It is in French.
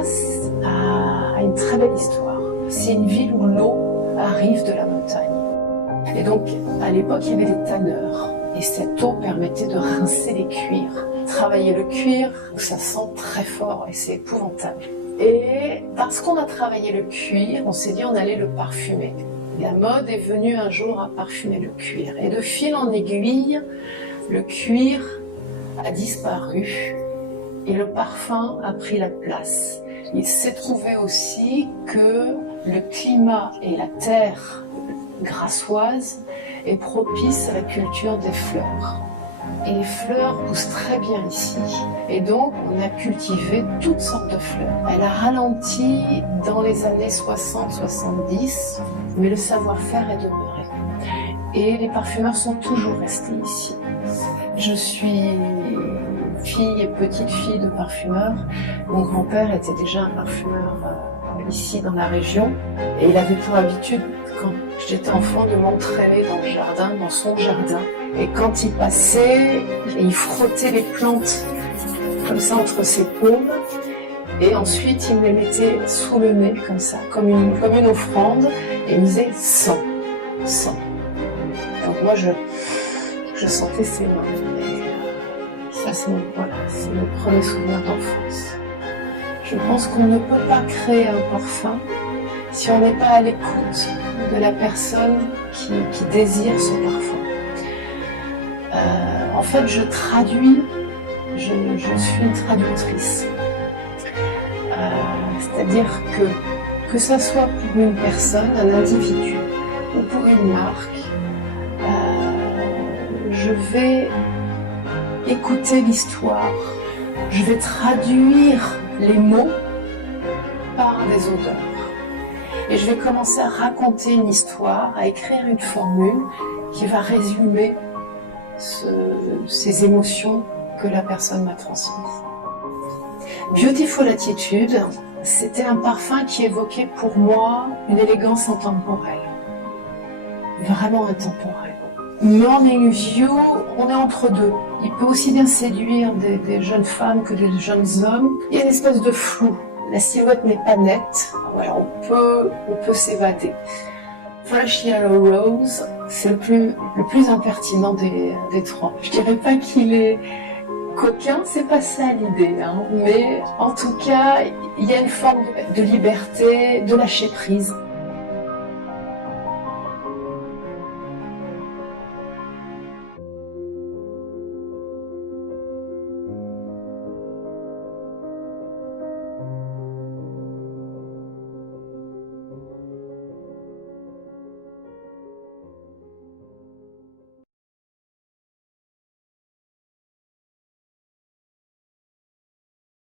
Arras a une très belle histoire. C'est une ville où l'eau arrive de la montagne. Et donc, à l'époque, il y avait des tanneurs. Et cette eau permettait de rincer les cuirs. Travailler le cuir, ça sent très fort et c'est épouvantable. Et parce qu'on a travaillé le cuir, on s'est dit on allait le parfumer. La mode est venue un jour à parfumer le cuir. Et de fil en aiguille, le cuir a disparu et le parfum a pris la place. Il s'est trouvé aussi que le climat et la terre grassoise est propice à la culture des fleurs. Et les fleurs poussent très bien ici. Et donc, on a cultivé toutes sortes de fleurs. Elle a ralenti dans les années 60-70, mais le savoir-faire est demeuré. Et les parfumeurs sont toujours restés ici. Je suis fille et petite-fille de parfumeur. Mon grand-père était déjà un parfumeur ici dans la région. Et il avait pour habitude, quand j'étais enfant, de m'entraîner dans le jardin, dans son jardin. Et quand il passait, il frottait les plantes comme ça entre ses paumes. Et ensuite, il me les mettait sous le nez, comme ça, comme une offrande. Et il me disait « sens, sens ». Donc moi, je sentais ses mains. Et ça, c'est mon premier souvenir d'enfance. Je pense qu'on ne peut pas créer un parfum si on n'est pas à l'écoute de la personne qui désire ce parfum. En fait, je traduis, je suis une traductrice. C'est-à-dire que ça soit pour une personne, un individu, ou pour une marque, je vais écouter l'histoire, je vais traduire les mots par des odeurs. Et je vais commencer à raconter une histoire, à écrire une formule qui va résumer ces émotions que la personne m'a transmises. Beautiful Attitude, c'était un parfum qui évoquait pour moi une élégance intemporelle, vraiment intemporelle. Morning View, on est entre deux. Il peut aussi bien séduire des jeunes femmes que des jeunes hommes. Il y a une espèce de flou. La silhouette n'est pas nette. Voilà, on peut s'évader. Fresh Yellow Rose, c'est le plus impertinent des trois. Je dirais pas qu'il est coquin, c'est pas ça l'idée, hein. Mais en tout cas, il y a une forme de liberté, de lâcher prise.